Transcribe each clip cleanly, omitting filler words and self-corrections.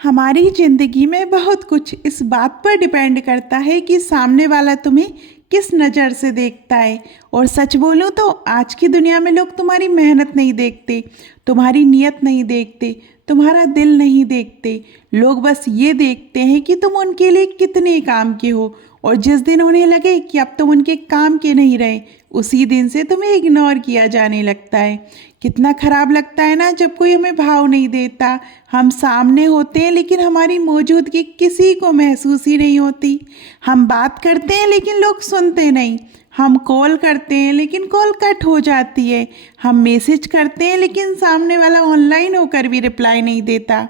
हमारी ज़िंदगी में बहुत कुछ इस बात पर डिपेंड करता है कि सामने वाला तुम्हें किस नज़र से देखता है। और सच बोलूं तो आज की दुनिया में लोग तुम्हारी मेहनत नहीं देखते, तुम्हारी नीयत नहीं देखते, तुम्हारा दिल नहीं देखते। लोग बस ये देखते हैं कि तुम उनके लिए कितने काम के हो, और जिस दिन उन्हें लगे कि अब तुम उनके काम के नहीं रहे, उसी दिन से तुम्हें इग्नोर किया जाने लगता है। कितना खराब लगता है ना जब कोई हमें भाव नहीं देता। हम सामने होते हैं लेकिन हमारी मौजूदगी किसी को महसूस ही नहीं होती। हम बात करते हैं लेकिन लोग सुनते नहीं। हम कॉल करते हैं लेकिन कॉल कट हो जाती है। हम मैसेज करते हैं लेकिन सामने वाला ऑनलाइन होकर भी रिप्लाई नहीं देता।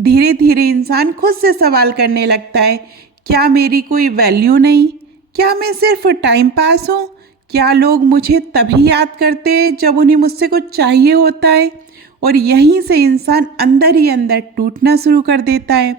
धीरे धीरे इंसान खुद से सवाल करने लगता है, क्या मेरी कोई वैल्यू नहीं? क्या मैं सिर्फ टाइम पास हूँ? क्या लोग मुझे तभी याद करते हैं जब उन्हें मुझसे कुछ चाहिए होता है? और यहीं से इंसान अंदर ही अंदर टूटना शुरू कर देता है।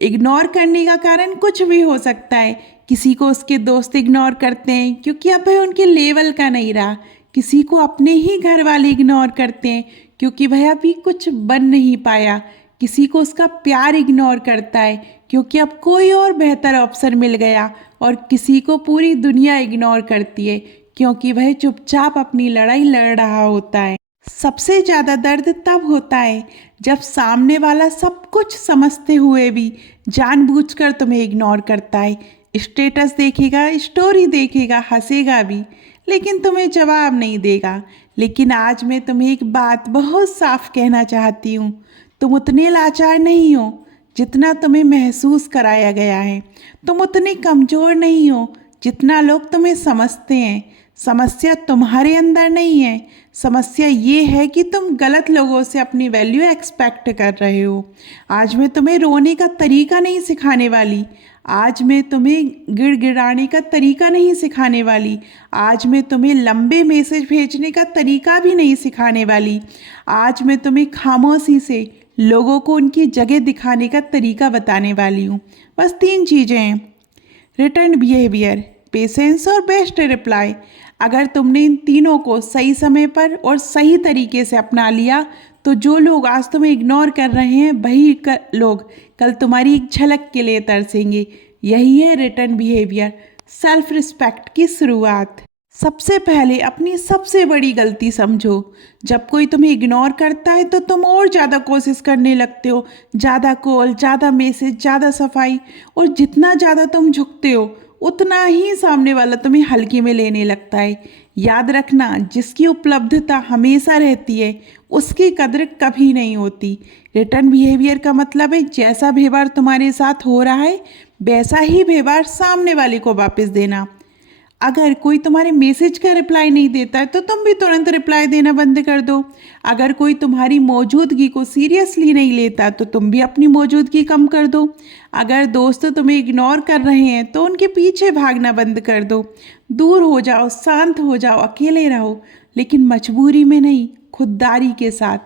इग्नोर करने का कारण कुछ भी हो सकता है। किसी को उसके दोस्त इग्नोर करते हैं क्योंकि अब वह उनके लेवल का नहीं रहा। किसी को अपने ही घर वाले इग्नोर करते हैं क्योंकि वह अभी कुछ बन नहीं पाया। किसी को उसका प्यार इग्नोर करता है क्योंकि अब कोई और बेहतर अवसर मिल गया। और किसी को पूरी दुनिया इग्नोर करती है क्योंकि वह चुपचाप अपनी लड़ाई लड़ रहा होता है। सबसे ज़्यादा दर्द तब होता है जब सामने वाला सब कुछ समझते हुए भी जानबूझकर तुम्हें इग्नोर करता है। स्टेटस देखेगा, स्टोरी देखेगा, हंसेगा भी, लेकिन तुम्हें जवाब नहीं देगा। लेकिन आज मैं तुम्हें एक बात बहुत साफ कहना चाहती हूँ, तुम उतने लाचार नहीं हो जितना तुम्हें महसूस कराया गया है। तुम उतने कमज़ोर नहीं हो जितना लोग तुम्हें समझते हैं। समस्या तुम्हारे अंदर नहीं है, समस्या ये है कि तुम गलत लोगों से अपनी वैल्यू एक्सपेक्ट कर रहे हो। आज मैं तुम्हें रोने का तरीका नहीं सिखाने वाली। आज मैं तुम्हें गिड़गिड़ाने का तरीका नहीं सिखाने वाली। आज मैं तुम्हें लंबे मैसेज भेजने का तरीका भी नहीं सिखाने वाली। आज मैं तुम्हें खामोशी से लोगों को उनकी जगह दिखाने का तरीका बताने वाली हूँ। बस 3 चीज़ें हैं, रिटर्न बिहेवियर, पेशेंस और बेस्ट रिप्लाई। अगर तुमने इन तीनों को सही समय पर और सही तरीके से अपना लिया तो जो लोग आज तुम्हें इग्नोर कर रहे हैं वही लोग कल तुम्हारी एक झलक के लिए तरसेंगे। यही है रिटर्न बिहेवियर, सेल्फ रिस्पेक्ट की शुरुआत। सबसे पहले अपनी सबसे बड़ी गलती समझो। जब कोई तुम्हें इग्नोर करता है तो तुम और ज़्यादा कोशिश करने लगते हो, ज़्यादा कॉल, ज़्यादा मैसेज, ज़्यादा सफाई। और जितना ज़्यादा तुम झुकते हो उतना ही सामने वाला तुम्हें हल्के में लेने लगता है। याद रखना, जिसकी उपलब्धता हमेशा रहती है उसकी कद्र कभी नहीं होती। रिटर्न बिहेवियर का मतलब है जैसा व्यवहार तुम्हारे साथ हो रहा है वैसा ही व्यवहार सामने वाले को वापस देना। अगर कोई तुम्हारे मैसेज का रिप्लाई नहीं देता है तो तुम भी तुरंत रिप्लाई देना बंद कर दो। अगर कोई तुम्हारी मौजूदगी को सीरियसली नहीं लेता तो तुम भी अपनी मौजूदगी कम कर दो। अगर दोस्त तुम्हें इग्नोर कर रहे हैं तो उनके पीछे भागना बंद कर दो। दूर हो जाओ, शांत हो जाओ, अकेले रहो, लेकिन मजबूरी में नहीं, खुददारी के साथ।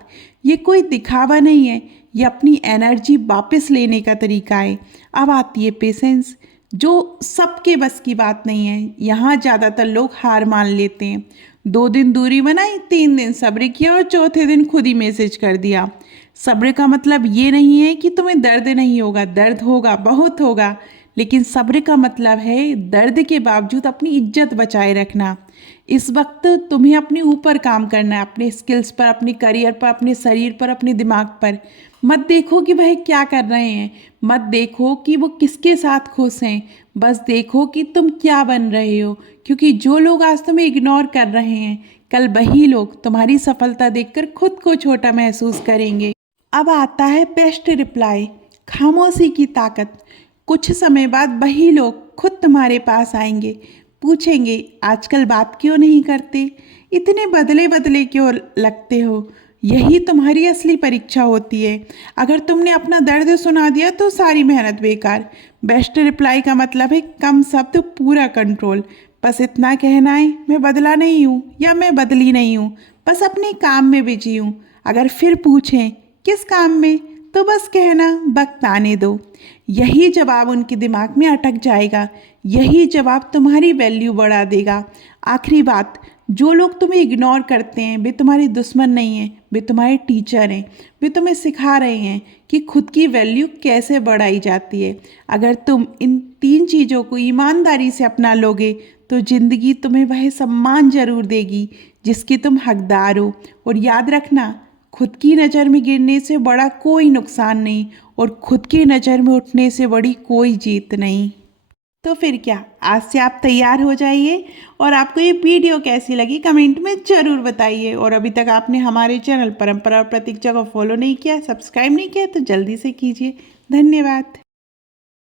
ये कोई दिखावा नहीं है, ये अपनी एनर्जी वापस लेने का तरीका है। अब आती है पेशेंस, जो सबके बस की बात नहीं है। यहाँ ज़्यादातर लोग हार मान लेते हैं। 2 दिन दूरी बनाई, 3 दिन सब्र किया और चौथे दिन खुद ही मैसेज कर दिया। सब्र का मतलब ये नहीं है कि तुम्हें दर्द नहीं होगा, दर्द होगा, बहुत होगा। लेकिन सब्र का मतलब है दर्द के बावजूद अपनी इज्जत बचाए रखना। इस वक्त तुम्हें अपने ऊपर काम करना है, अपने स्किल्स पर, अपने करियर पर, अपने शरीर पर, अपने दिमाग पर। मत देखो कि वह क्या कर रहे हैं, मत देखो कि वो किसके साथ खुश हैं, बस देखो कि तुम क्या बन रहे हो। क्योंकि जो लोग आज तुम्हें इग्नोर कर रहे हैं कल वही लोग तुम्हारी सफलता देखकर खुद को छोटा महसूस करेंगे। अब आता है बेस्ट रिप्लाई, खामोशी की ताकत। कुछ समय बाद वही लोग खुद तुम्हारे पास आएंगे, पूछेंगे आजकल बात क्यों नहीं करते, इतने बदले बदले क्यों लगते हो। यही तुम्हारी असली परीक्षा होती है। अगर तुमने अपना दर्द सुना दिया तो सारी मेहनत बेकार। बेस्ट रिप्लाई का मतलब है कम शब्द, पूरा कंट्रोल। बस इतना कहना है, मैं बदला नहीं हूँ या मैं बदली नहीं हूँ, बस अपने काम में बिजी हूँ। अगर फिर पूछें किस काम में, तो बस कहना वक्त आने दो। यही जवाब उनके दिमाग में अटक जाएगा, यही जवाब तुम्हारी वैल्यू बढ़ा देगा। आखिरी बात, जो लोग तुम्हें इग्नोर करते हैं वे तुम्हारे दुश्मन नहीं हैं, वे तुम्हारे टीचर हैं। वे तुम्हें सिखा रहे हैं कि खुद की वैल्यू कैसे बढ़ाई जाती है। अगर तुम इन 3 चीज़ों को ईमानदारी से अपना लोगे तो ज़िंदगी तुम्हें वह सम्मान ज़रूर देगी जिसकी तुम हकदार हो। और याद रखना, खुद की नज़र में गिरने से बड़ा कोई नुकसान नहीं और खुद की नज़र में उठने से बड़ी कोई जीत नहीं। तो फिर क्या, आज से आप तैयार हो जाइए। और आपको ये वीडियो कैसी लगी कमेंट में ज़रूर बताइए। और अभी तक आपने हमारे चैनल परंपरा और प्रतीक्षा को फॉलो नहीं किया, सब्सक्राइब नहीं किया तो जल्दी से कीजिए। धन्यवाद।